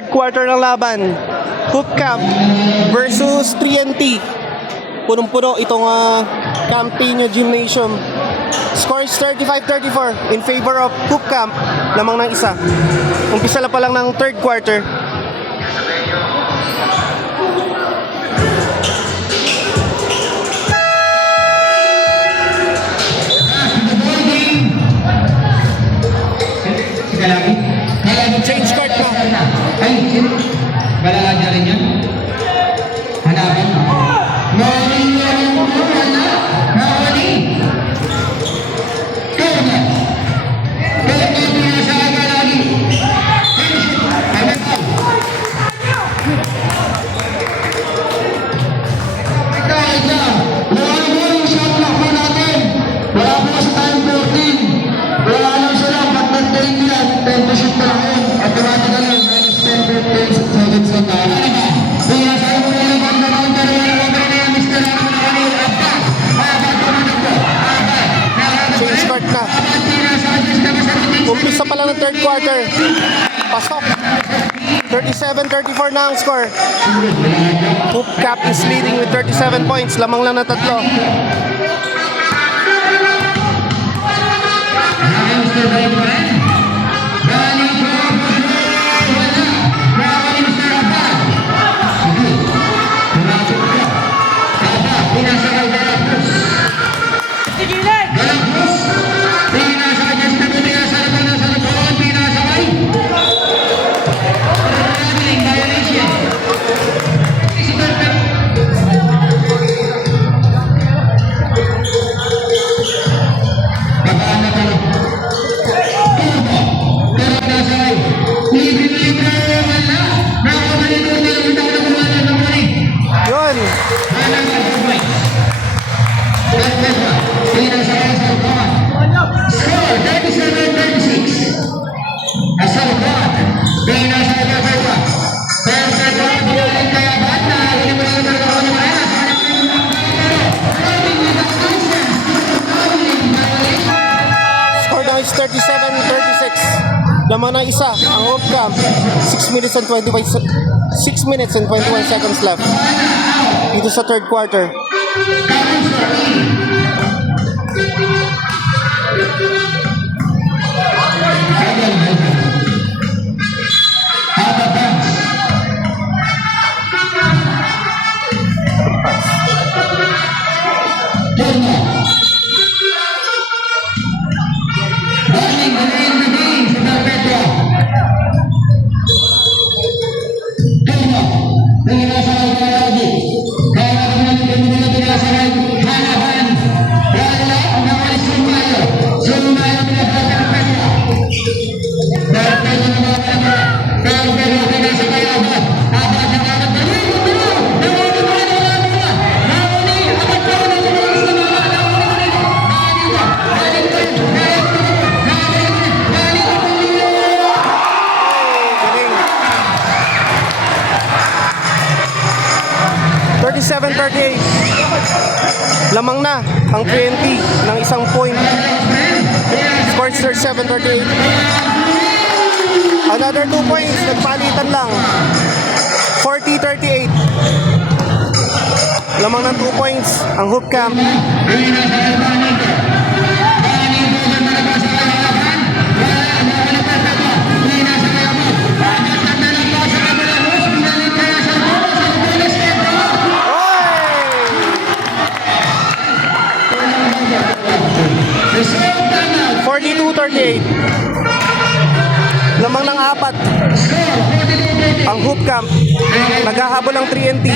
third quarter ng laban. Hoop Camp versus 3NT. Punong-puno itong Campino Gymnasium. Scores 35-34 in favor of Hoop Camp. Lamang ng isa. Umpisa pa lang ng third quarter. Change court na. Ay, balalaga rin yun. Hanapan mo. Morning, wala. Morning. Kaya na. Kaya na pinasaka lagi. Ikaw. Wala mo yung shot clock mo natin. Wala mo sa time 14. Wala lang sila. Pag-maintain nila, 10 to shoot pa lang yun. Automatically, minus 10 seconds na tayo. Kaya sa iyo mo yung banda ng dalawa na na Mr. Change court na. Umpisa pa lang ng third quarter. Pasok. 37-34 na ang score. Hoop Camp is leading with 37 points. Lamang lang na tatlo. Score now is 37-36. Laman na isa ang Hoop Camp. 6 minutes and 21 seconds left dito sa third quarter. Lamang na ang 20 ng isang point. Scores 37-38. Another 2 points. Nagpalitan lang. 40-38. Lamang ng 2 points ang Hoop Camp. Lamang ng 4 ang Hoop Camp. Naghahabol ang 3NT.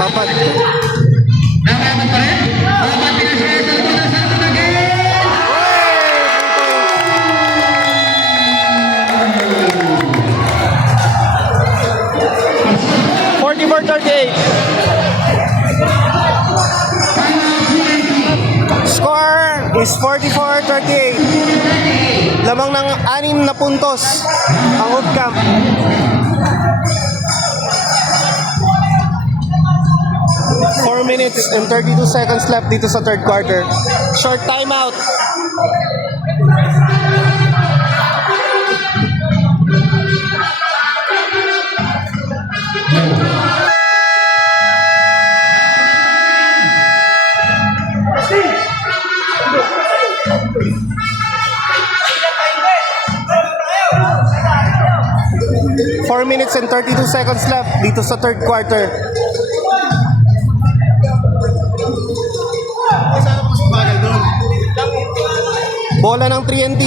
Apat. 44-38. Score is 44-38. Lamang ng 6 na puntos ang Hoop Camp. minutes and 32 seconds left dito sa third quarter. Short timeout. Four minutes and 32 seconds left dito sa third quarter. Bola ng 3ND.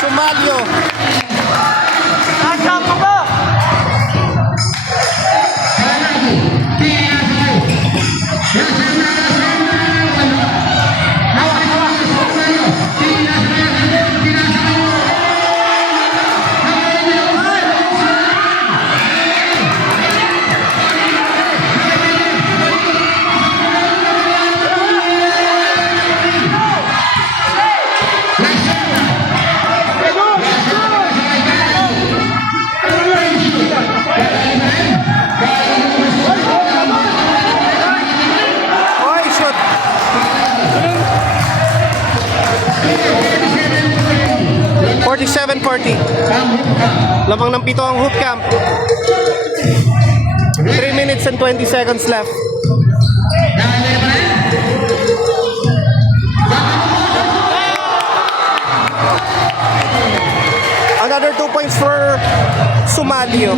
Sumalyo. Oy, shoot. 47-40. Lamang ng pito ang hoop camp. 3 minutes and 20 seconds left. Another 2 points for Sumalyo.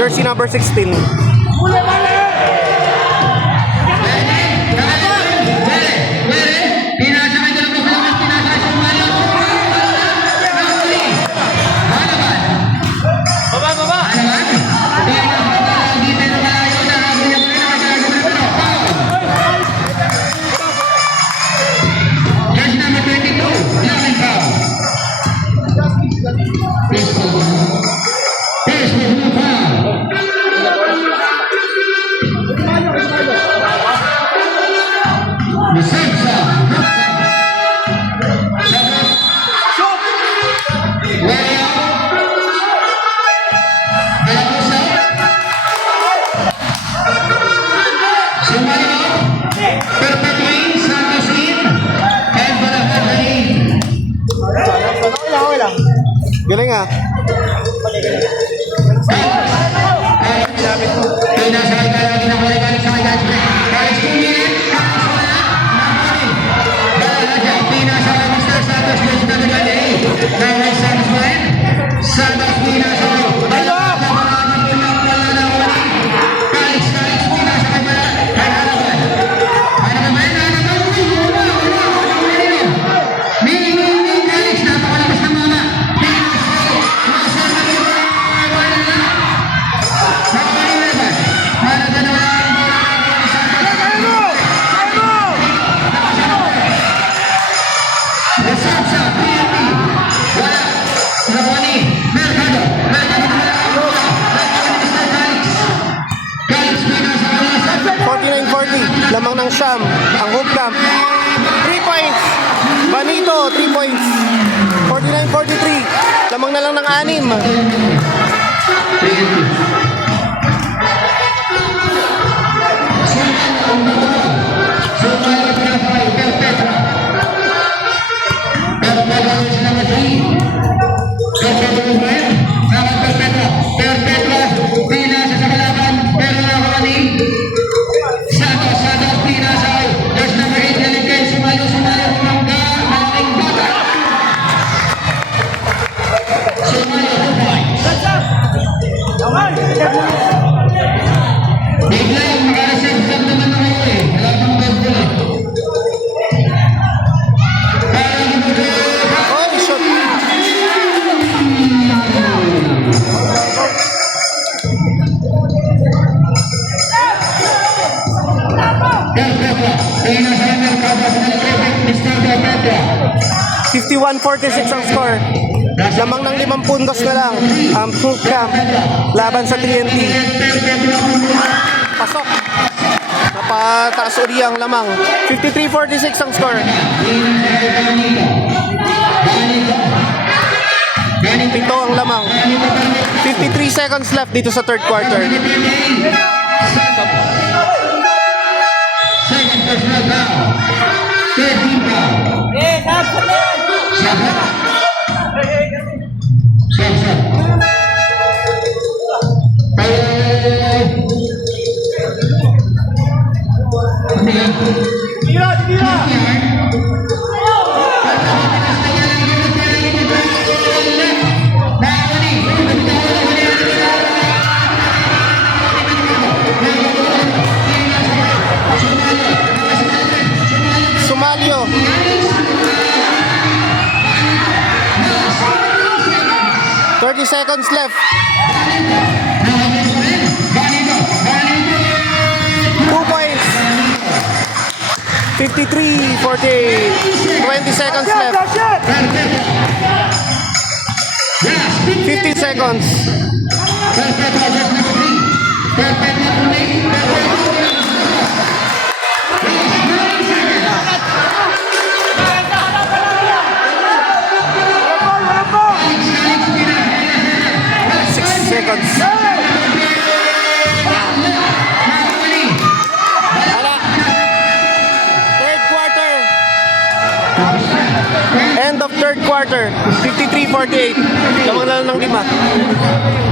Jersey number 16. Galing ah. Lamang ng Sham, ang hoop camp. 3 points. Banito, 3 points. 49-43. Lamang na lang ng 51-46 ang score. Lamang ng 5 puntos na lang ang Boot Camp laban sa TNT. Pasok. Napataas uli ang lamang. 53-46 ang score. Pito ang lamang. 53 seconds left dito sa third quarter. Second personal foul. 13 foul. Sab. Sumalyo. 30 seconds left. 2 points. 53-48. 20 seconds left. 15 seconds. Seconds. Wala. Third quarter. End of third quarter. 53-48. Lamang na lang ng 5.